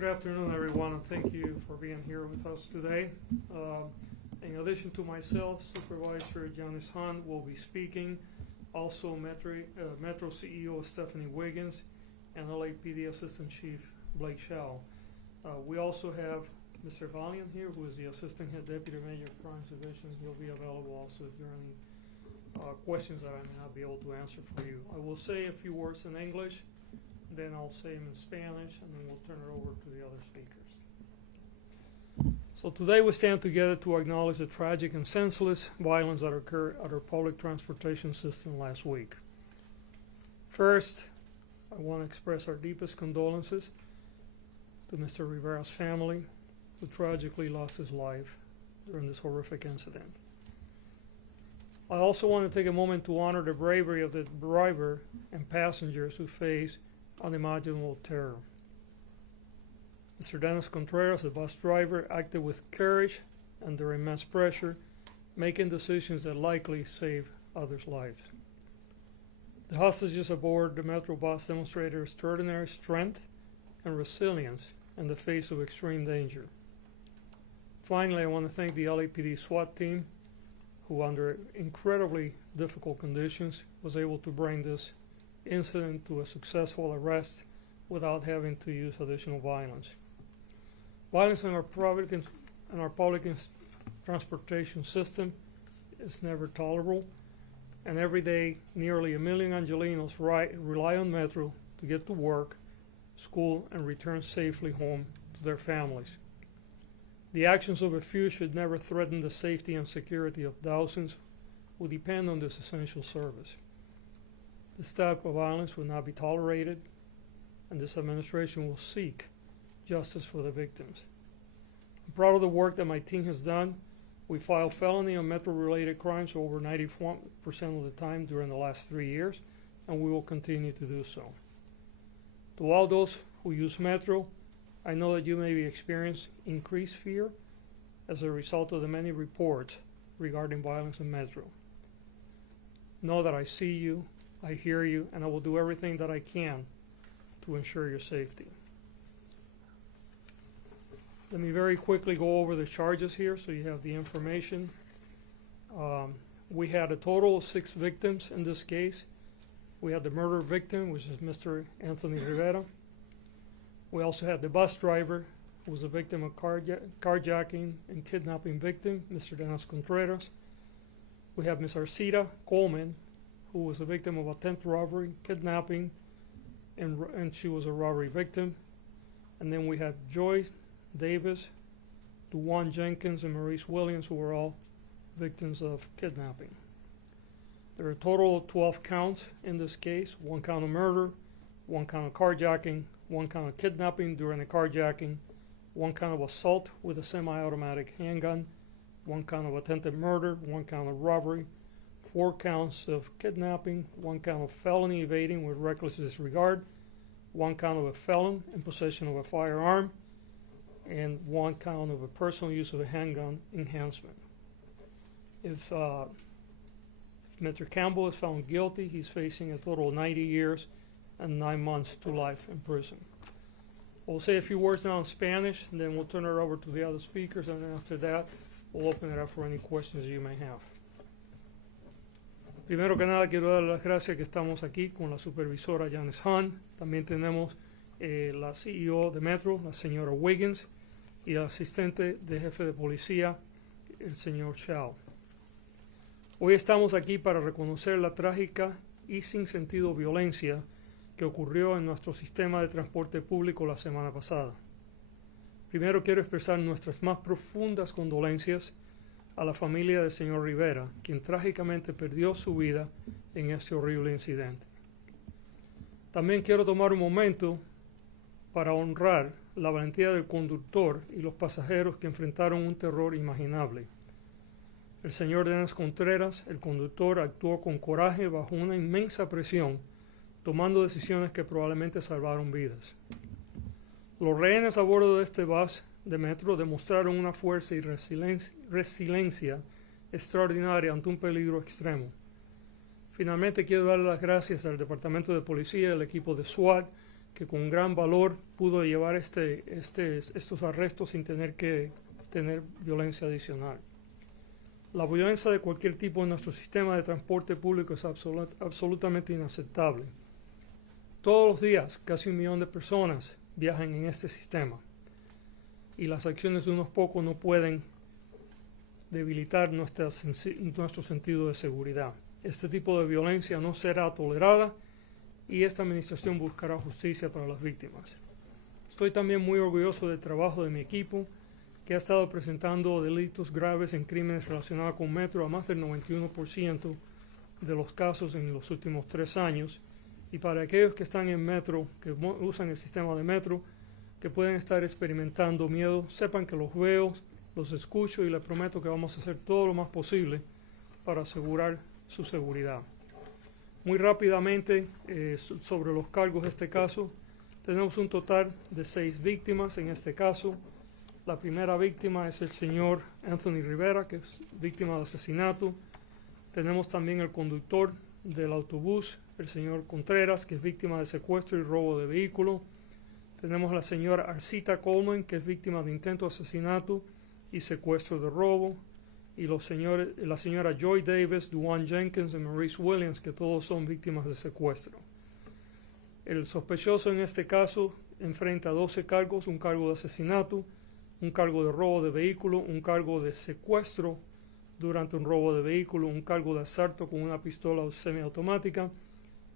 Good afternoon, everyone, and thank you for being here with us today. In addition to myself, Supervisor Janice Hunt will be speaking. Also, Metro CEO Stephanie Wiggins and LAPD Assistant Chief Blake Shaw. We also have Mr. Valiant here, who is the Assistant Head Deputy Major of Crimes Division. He'll be available also if there are any questions that I may not be able to answer for you. I will say a few words in English, then I'll say them in Spanish, and then we'll turn it over to the other speakers. So today we stand together to acknowledge the tragic and senseless violence that occurred at our public transportation system last week. First, I want to express our deepest condolences to Mr. Rivera's family, who tragically lost his life during this horrific incident. I also want to take a moment to honor the bravery of the driver and passengers who faced unimaginable terror. Mr. Dennis Contreras, the bus driver, acted with courage under immense pressure, making decisions that likely saved others' lives. The hostages aboard the Metro bus demonstrated extraordinary strength and resilience in the face of extreme danger. Finally, I want to thank the LAPD SWAT team, who under incredibly difficult conditions was able to bring this incident to a successful arrest without having to use additional violence. Violence in our public transportation system is never tolerable, and every day nearly 1 million Angelenos rely on Metro to get to work, school, and return safely home to their families. The actions of a few should never threaten the safety and security of thousands who depend on this essential service. This type of violence will not be tolerated, and this administration will seek justice for the victims. I'm proud of the work that my team has done. We filed felony and Metro-related crimes over 94% of the time during the last 3 years, and we will continue to do so. To all those who use Metro, I know that you may be experiencing increased fear as a result of the many reports regarding violence in Metro. Know that I see you, I hear you, and I will do everything that I can to ensure your safety. Let me very quickly go over the charges here so you have the information. We had a total of 6 victims in this case. We had the murder victim, which is Mr. Anthony Rivera. We also had the bus driver, who was a victim of carjacking and kidnapping victim, Mr. Dennis Contreras. We have Ms. Arcida Coleman, who was a victim of attempted robbery, kidnapping, and she was a robbery victim. And then we have Joy Davis, DeJuan Jenkins, and Maurice Williams, who were all victims of kidnapping. There are a total of 12 counts in this case: 1 count of murder, 1 count of carjacking, 1 count of kidnapping during the carjacking, 1 count of assault with a semi-automatic handgun, 1 count of attempted murder, 1 count of robbery, 4 counts of kidnapping, 1 count of felony evading with reckless disregard, 1 count of a felon in possession of a firearm, and 1 count of a personal use of a handgun enhancement. If Mr. Campbell is found guilty, he's facing a total of 90 years and 9 months to life in prison. We'll say a few words now in Spanish, and then we'll turn it over to the other speakers, and then after that, we'll open it up for any questions you may have. Primero que nada, quiero dar las gracias que estamos aquí con la supervisora Janice Hunt. También tenemos la CEO de Metro, la señora Wiggins, y el asistente de jefe de policía, el señor Shaw. Hoy estamos aquí para reconocer la trágica y sin sentido violencia que ocurrió en nuestro sistema de transporte público la semana pasada. Primero quiero expresar nuestras más profundas condolencias a la familia del señor Rivera, quien trágicamente perdió su vida en este horrible incidente. También quiero tomar un momento para honrar la valentía del conductor y los pasajeros que enfrentaron un terror inimaginable. El señor Dennis Contreras, el conductor, actuó con coraje bajo una inmensa presión, tomando decisiones que probablemente salvaron vidas. Los rehenes a bordo de este bus de Metro demostraron una fuerza y resiliencia extraordinaria ante un peligro extremo. Finalmente quiero dar las gracias al Departamento de Policía, al equipo de SWAT que con gran valor pudo llevar estos arrestos sin tener que tener violencia adicional. La violencia de cualquier tipo en nuestro sistema de transporte público es absolutamente inaceptable. Todos los días, casi 1 millón de personas viajan en este sistema y las acciones de unos pocos no pueden debilitar nuestro sentido de seguridad. Este tipo de violencia no será tolerada y esta administración buscará justicia para las víctimas. Estoy también muy orgulloso del trabajo de mi equipo, que ha estado presentando delitos graves en crímenes relacionados con Metro a más del 91% de los casos en los últimos 3 años. Y para aquellos que están en Metro, que usan el sistema de Metro, que pueden estar experimentando miedo, sepan que los veo, los escucho y les prometo que vamos a hacer todo lo más posible para asegurar su seguridad. Muy rápidamente, sobre los cargos de este caso, tenemos un total de 6 víctimas en este caso. La primera víctima es el señor Anthony Rivera, que es víctima de asesinato. Tenemos también el conductor del autobús, el señor Contreras, que es víctima de secuestro y robo de vehículo. Tenemos a la señora Arcita Coleman, que es víctima de intento de asesinato y secuestro de robo. Y la señora Joy Davis, Duane Jenkins y Maurice Williams, que todos son víctimas de secuestro. El sospechoso en este caso enfrenta 12 cargos, un cargo de asesinato, un cargo de robo de vehículo, un cargo de secuestro durante un robo de vehículo, un cargo de asalto con una pistola semiautomática,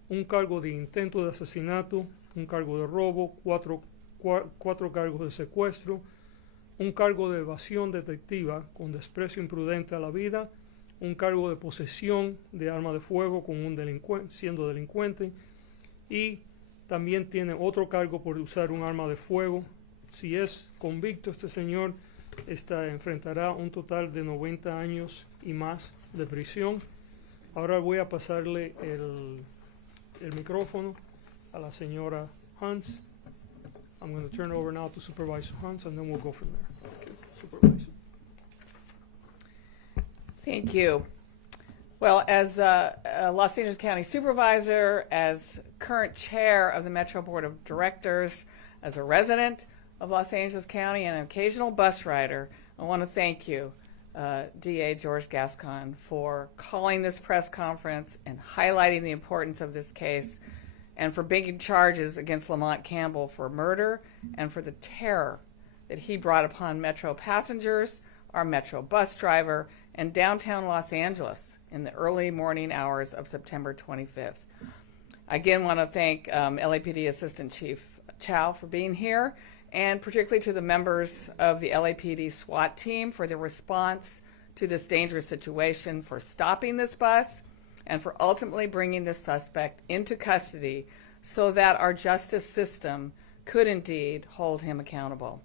un cargo de intento de asesinato, un cargo de robo, cuatro cargos de secuestro, un cargo de evasión detectiva con desprecio imprudente a la vida, un cargo de posesión de arma de fuego con un siendo delincuente, y también tiene otro cargo por usar un arma de fuego. Si es convicto, este señor enfrentará un total de 90 años y más de prisión. Ahora voy a pasarle el micrófono a la señora Hans. I'm going to turn it over now to Supervisor Hans, and then we'll go from there. Okay, Supervisor. Thank you. Well, as a Los Angeles County Supervisor, as current chair of the Metro Board of Directors, as a resident of Los Angeles County and an occasional bus rider, I want to thank you, DA George Gascon, for calling this press conference and highlighting the importance of this case, and for bringing charges against Lamont Campbell for murder and for the terror that he brought upon Metro passengers, our Metro bus driver, and downtown Los Angeles in the early morning hours of September 25th. I again want to thank LAPD Assistant Chief Chow for being here, and particularly to the members of the LAPD SWAT team for their response to this dangerous situation, for stopping this bus, and for ultimately bringing this suspect into custody so that our justice system could indeed hold him accountable.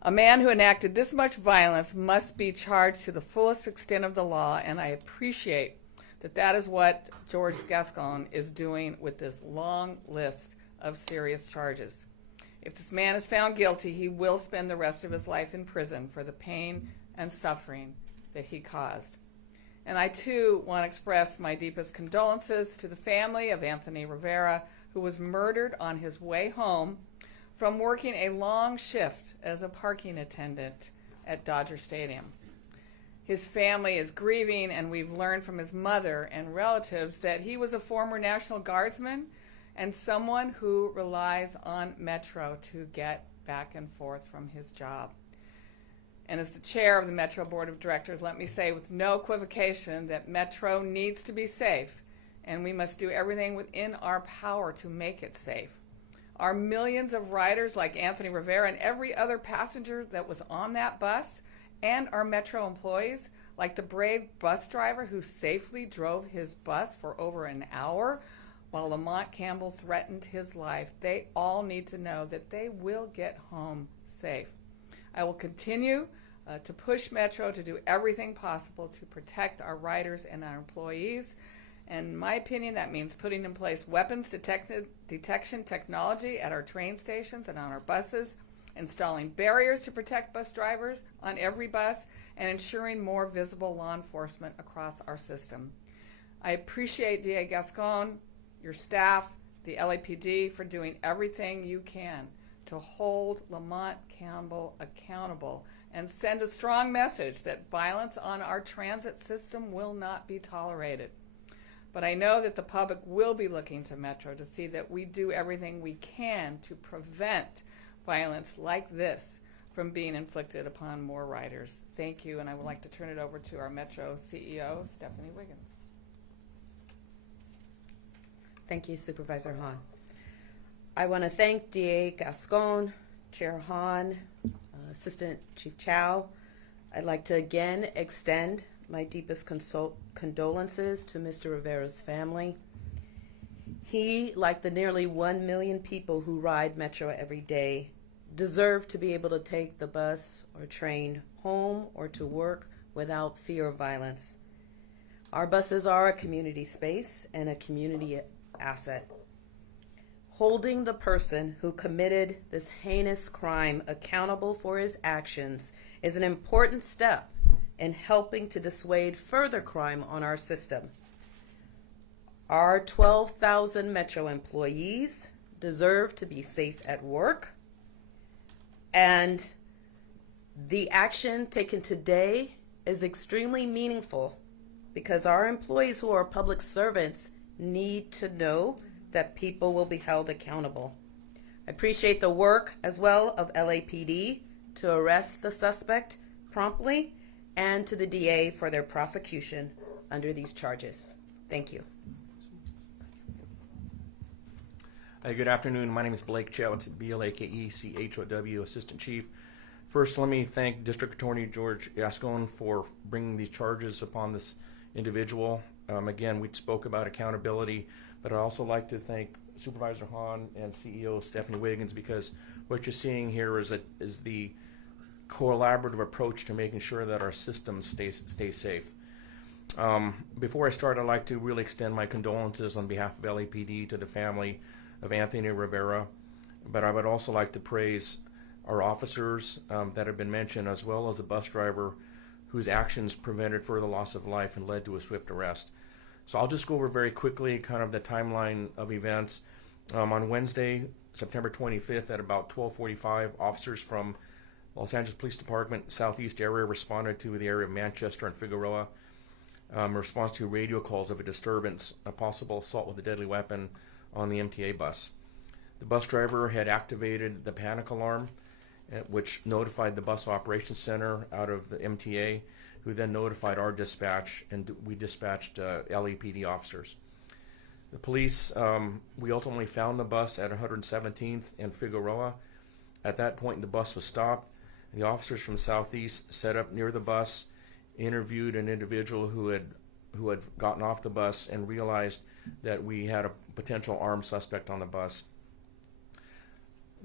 A man who enacted this much violence must be charged to the fullest extent of the law, and I appreciate that that is what George Gascon is doing with this long list of serious charges. If this man is found guilty, he will spend the rest of his life in prison for the pain and suffering that he caused. And I, too, want to express my deepest condolences to the family of Anthony Rivera, who was murdered on his way home from working a long shift as a parking attendant at Dodger Stadium. His family is grieving, and we've learned from his mother and relatives that he was a former National Guardsman and someone who relies on Metro to get back and forth from his job. And as the chair of the Metro Board of Directors, let me say with no equivocation that Metro needs to be safe, and we must do everything within our power to make it safe. Our millions of riders like Anthony Rivera and every other passenger that was on that bus, and our Metro employees like the brave bus driver who safely drove his bus for over an hour while Lamont Campbell threatened his life, they all need to know that they will get home safe. I will continue to push Metro to do everything possible to protect our riders and our employees. And in my opinion, that means putting in place weapons detection technology at our train stations and on our buses, installing barriers to protect bus drivers on every bus, and ensuring more visible law enforcement across our system. I appreciate DA Gascon, your staff, the LAPD for doing everything you can to hold Lamont Campbell accountable and send a strong message that violence on our transit system will not be tolerated. But I know that the public will be looking to Metro to see that we do everything we can to prevent violence like this from being inflicted upon more riders. Thank you, and I would like to turn it over to our Metro CEO, Stephanie Wiggins. Thank you, Supervisor Hahn. I want to thank DA Gascon, Chair Hahn, Assistant Chief Chow. I'd like to again extend my deepest condolences to Mr. Rivera's family. He, like the nearly 1 million people who ride Metro every day, deserve to be able to take the bus or train home or to work without fear of violence. Our buses are a community space and a community asset. Holding the person who committed this heinous crime accountable for his actions is an important step in helping to dissuade further crime on our system. Our 12,000 Metro employees deserve to be safe at work, and the action taken today is extremely meaningful because our employees who are public servants need to know that people will be held accountable. I appreciate the work as well of LAPD to arrest the suspect promptly and to the DA for their prosecution under these charges. Thank you. Good afternoon. My name is Blake Chow. It's BLAKECHOW, Assistant Chief. First, let me thank District Attorney George Gascon for bringing these charges upon this individual. Again, we spoke about accountability, but I'd also like to thank Supervisor Hahn and CEO Stephanie Wiggins, because what you're seeing here is the collaborative approach to making sure that our system stays safe. Before I start, I'd like to really extend my condolences on behalf of LAPD to the family of Anthony Rivera, but I would also like to praise our officers that have been mentioned, as well as the bus driver whose actions prevented further loss of life and led to a swift arrest. So I'll just go over very quickly kind of the timeline of events. On Wednesday, September 25th at about 12:45, officers from Los Angeles Police Department Southeast area responded to the area of Manchester and Figueroa in response to radio calls of a disturbance, a possible assault with a deadly weapon on the MTA bus. The bus driver had activated the panic alarm, which notified the bus operations center out of the MTA, who then notified our dispatch, and we dispatched LAPD officers. The police, we ultimately found the bus at 117th and Figueroa. At that point, the bus was stopped. The officers from Southeast set up near the bus, interviewed an individual who had gotten off the bus and realized that we had a potential armed suspect on the bus.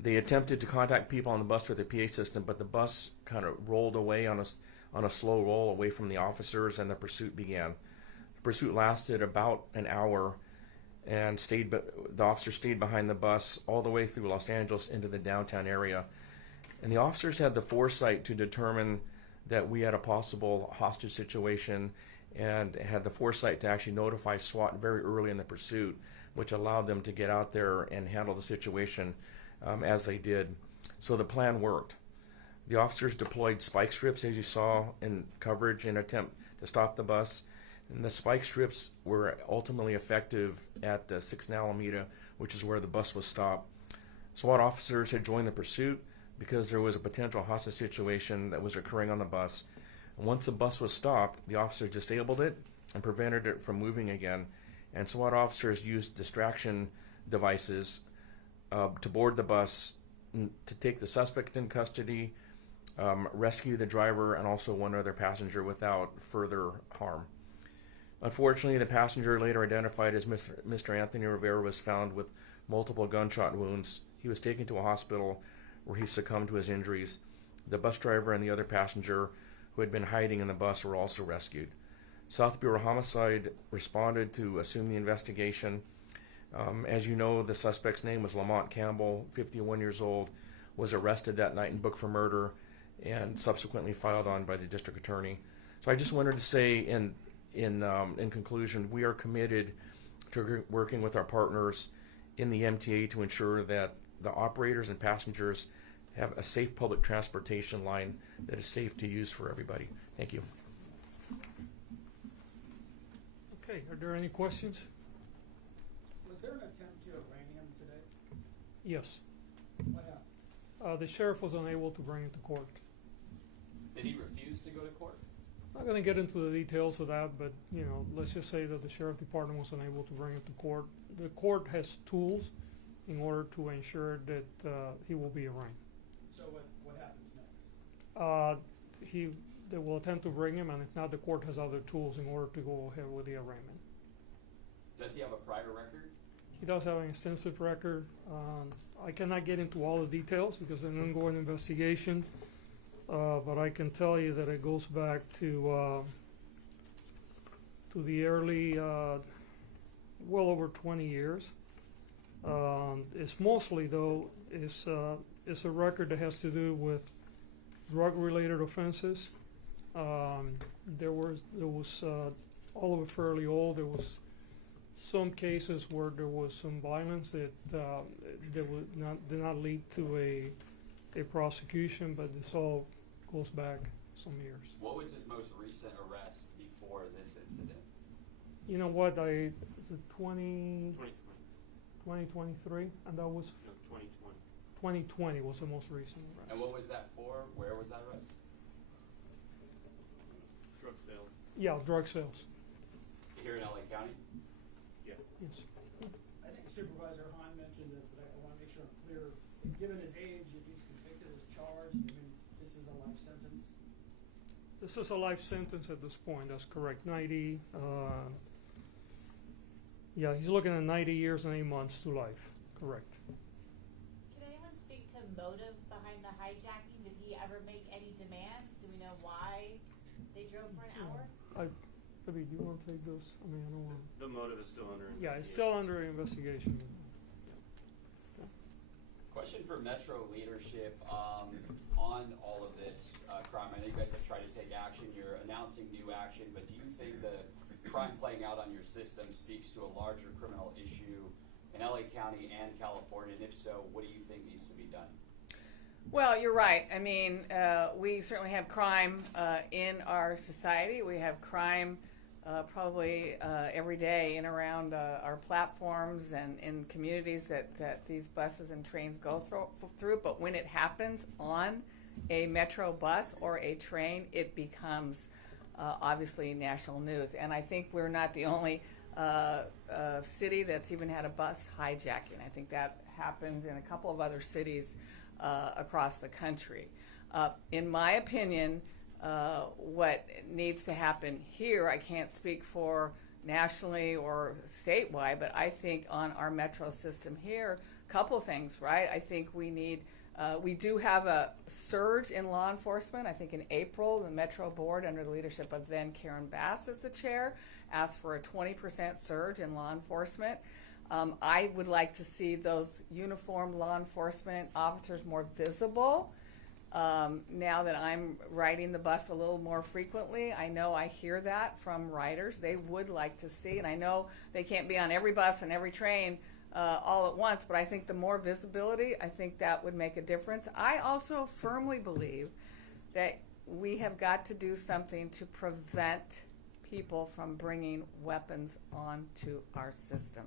They attempted to contact people on the bus through the PA system, but the bus kind of rolled away on a slow roll away from the officers, and the pursuit began. The pursuit lasted about an hour, and the officers stayed behind the bus all the way through Los Angeles into the downtown area. And the officers had the foresight to determine that we had a possible hostage situation, and had the foresight to actually notify SWAT very early in the pursuit, which allowed them to get out there and handle the situation as they did. So the plan worked. The officers deployed spike strips, as you saw in coverage, in an attempt to stop the bus. And the spike strips were ultimately effective at 6th and Alameda, which is where the bus was stopped. SWAT officers had joined the pursuit because there was a potential hostage situation that was occurring on the bus. And once the bus was stopped, the officers disabled it and prevented it from moving again. And SWAT officers used distraction devices to board the bus, to take the suspect in custody, rescue the driver and also one other passenger without further harm. Unfortunately, the passenger, later identified as Mr. Anthony Rivera, was found with multiple gunshot wounds. He was taken to a hospital where he succumbed to his injuries. The bus driver and the other passenger who had been hiding in the bus were also rescued. South Bureau Homicide responded to assume the investigation. As you know, the suspect's name was Lamont Campbell, 51 years old, was arrested that night and booked for murder, and subsequently filed on by the district attorney. So I just wanted to say, in conclusion, we are committed to working with our partners in the MTA to ensure that the operators and passengers have a safe public transportation line that is safe to use for everybody. Thank you. Okay, are there any questions? Was there an attempt to arraign him today? Yes. What happened? The sheriff was unable to bring him to court. Did he refuse to go to court? Not going to get into the details of that, but let's just say that the sheriff department was unable to bring him to court. The court has tools in order to ensure that he will be arraigned. So what happens next? They will attempt to bring him, and if not, the court has other tools in order to go ahead with the arraignment. Does he have a prior record? He does have an extensive record. I cannot get into all the details because it's an ongoing investigation, but I can tell you that it goes back to the early, well over 20 years. It's mostly, though, it's a record that has to do with drug-related offenses. There was all of it fairly old. There was some cases where there was some violence that did not lead to a prosecution, but this all goes back some years. What was his most recent arrest before this incident? You know what? Is it 2023? And that was 2020 was the most recent arrest. And what was that for? Where was that arrest? Drug sales. Yeah, drug sales. Here in LA County? Yes. Yes. I think Supervisor Hahn mentioned it, but I want to make sure I'm clear. Given his age, if he's convicted as charged, I mean, this is a life sentence. This is a life sentence at this point. That's correct. 90. Yeah, he's looking at 90 years and 8 months to life. Correct. Can anyone speak to motive behind the hijacking? Did he ever make any demands? Do we know why they drove for an hour? Maybe do you want to take this? I mean, I don't want. The motive is still under investigation. Yeah, it's still under investigation. Question for Metro leadership on all of this crime. I know you guys have tried to take action. You're announcing new action, but do you think the crime playing out on your system speaks to a larger criminal issue in LA County and California? And if so, what do you think needs to be done? Well, you're right. I mean, we certainly have crime in our society. We have crime probably every day in around our platforms and in communities that these buses and trains go through. But when it happens on a metro bus or a train, it becomes obviously national news. And I think we're not the only city that's even had a bus hijacking. I think that happened in a couple of other cities across the country. In my opinion, what needs to happen here, I can't speak for nationally or statewide, but I think on our metro system here, a couple things, right? I think we do have a surge in law enforcement. I think in April, the Metro Board, under the leadership of then Karen Bass as the chair, asked for a 20% surge in law enforcement. I would like to see those uniformed law enforcement officers more visible. Now that I'm riding the bus a little more frequently, I know I hear that from riders. They would like to see, and I know they can't be on every bus and every train all at once, but I think the more visibility, I think that would make a difference. I also firmly believe that we have got to do something to prevent people from bringing weapons onto our system.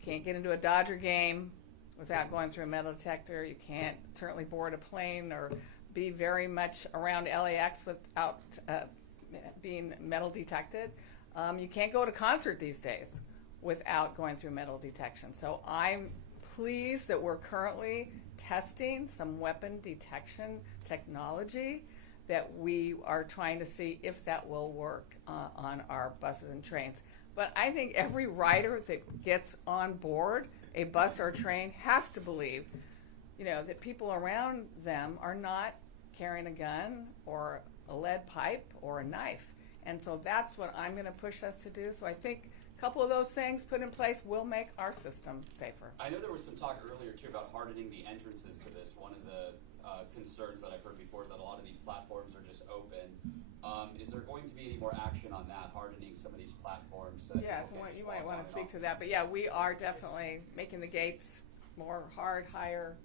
Can't get into a Dodger game without going through a metal detector. You can't certainly board a plane or be very much around LAX without being metal detected. You can't go to concert these days without going through metal detection. So I'm pleased that we're currently testing some weapon detection technology that we are trying to see if that will work on our buses and trains. But I think every rider that gets on board a bus or a train has to believe, that people around them are not carrying a gun or a lead pipe or a knife. And so that's what I'm going to push us to do. So I think a couple of those things put in place will make our system safer. I know there was some talk earlier, too, about hardening the entrances to this. One of the concerns that I've heard before is that a lot of these platforms are just open. Is there going to be any more action on that, hardening some of these platforms? So that Yeah, people can't you just might walk want on to and speak off? to that, but yeah, we are definitely making the gates more hard, higher.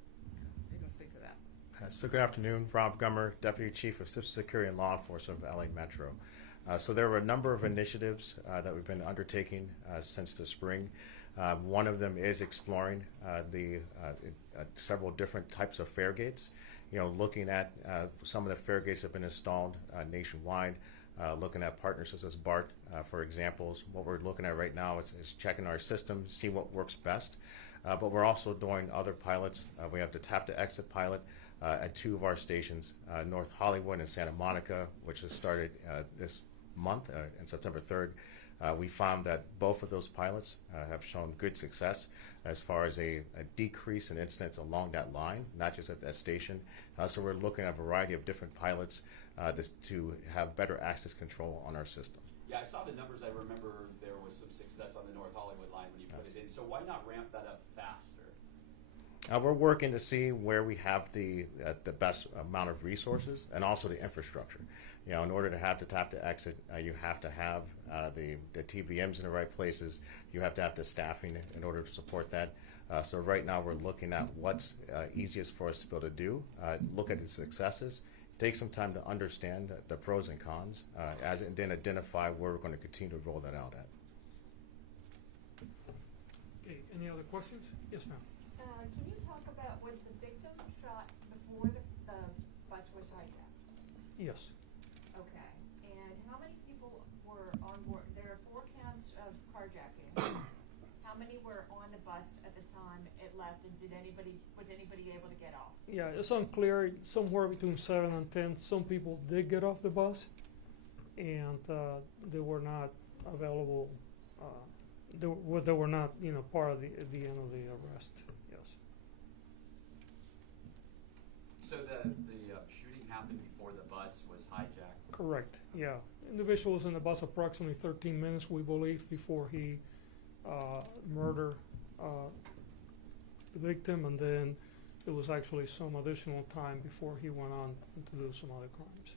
You can speak to that. So good afternoon, Rob Gummer, Deputy Chief of Civil Security and Law Enforcement of LA Metro. So there were a number of initiatives that we've been undertaking since the spring. One of them is exploring several different types of fare gates. Looking at some of the fare gates that have been installed nationwide, looking at partners such as BART, for examples. What we're looking at right now is checking our system, see what works best. But we're also doing other pilots. We have the tap to exit pilot at 2 of our stations, North Hollywood and Santa Monica, which has started this month, on September 3rd. We found that both of those pilots have shown good success as far as a decrease in incidents along that line, not just at that station. So we're looking at a variety of different pilots to have better access control on our system. Yeah, I saw the numbers. I remember there was some success on the North Hollywood line when you put it in. So why not ramp that up faster? We're working to see where we have the best amount of resources and also the infrastructure. In order to have the tap to exit, you have to have the TVMs in the right places. You have to have the staffing in order to support that. So right now we're looking at what's easiest for us to be able to do, look at the successes, take some time to understand the pros and cons, and then identify where we're going to continue to roll that out at. Okay, any other questions? Yes, ma'am. Can you talk about, was the victim shot before the bus was hijacked? Yes. Okay, and how many people were on board? There are 4 counts of carjacking. How many were on the bus at the time it left, and was anybody able to get off? Yeah, it's unclear, somewhere between 7 and 10. Some people did get off the bus, and they were not available. They were not, part of the end of the arrest. Yes. So the shooting happened before the bus was hijacked? Correct. Yeah. Individual was in the bus approximately 13 minutes, we believe, before he murdered the victim, and then it was actually some additional time before he went on to do some other crimes.